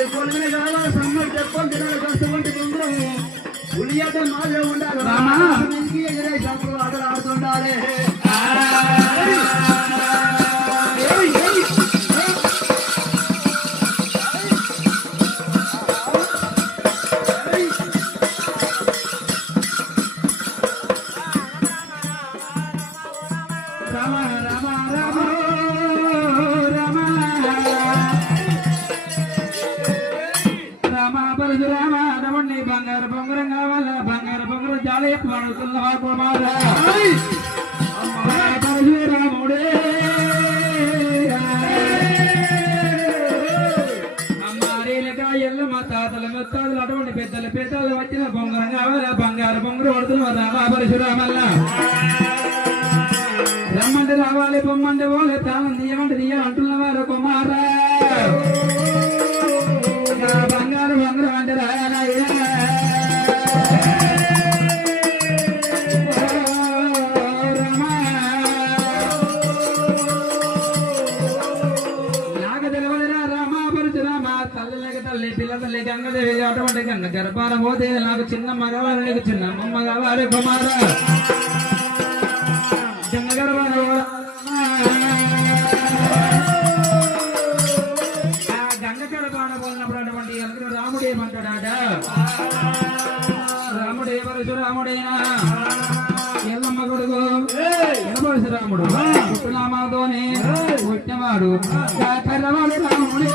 அது கொள்கை கால சம்மர் தெப்பம் தின கஷ்டப்பட்டு கொண்டோம் புளியாத மாதிரி உண்டாரு ராமா சாப்பிடுவோம் அதில் ஆடுతుండాలి రామ పరశురామ రమణి బంగారు బొంగరం కావాల బంగారు బొంగరం జాలి పడుతున్న కుమార పరశురాముడే అమ్మారీలక ఎల్ల మా తాతల ముత్తాతలు అటువంటి పెద్దల పెద్దలు వచ్చిన బొంగరం కావాల బంగారు బొంగరం పడుతున్న రామ పరశురామల్లా రమ్మంటే రావాలి బొమ్మంటే పోలే తాళం తీయమంటే తీయ అంటున్నవారు కుమారా గంగదేవి అటువంటి గంగ గర్భాన పోతే నాకు చిన్న మగవారు నీకు చిన్న అమ్మమ్మ కావాలి కుమారా గంగ గర్భాన గంగ గర్భాన పోలినప్పుడు అటువంటి రాముడు ఏమంటాడాట రాముడే పరశురాముడేనా ఎల్లమ్మ కొడుకు పరశురాముడు పుట్టునామాతోనే పుట్టినవాడు కర్రవాడు రాముడే.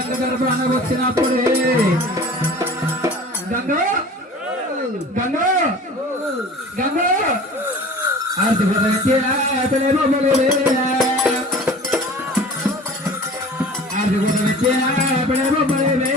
పరశురాముడు గంగ వచ్చినప్పుడే గంగ! గంగ! గంగ! ఆర్తి వచ్చేలా అతలే బొమ్మలే ఆర్తి వచ్చేలా అప్పుడే బొమ్మలే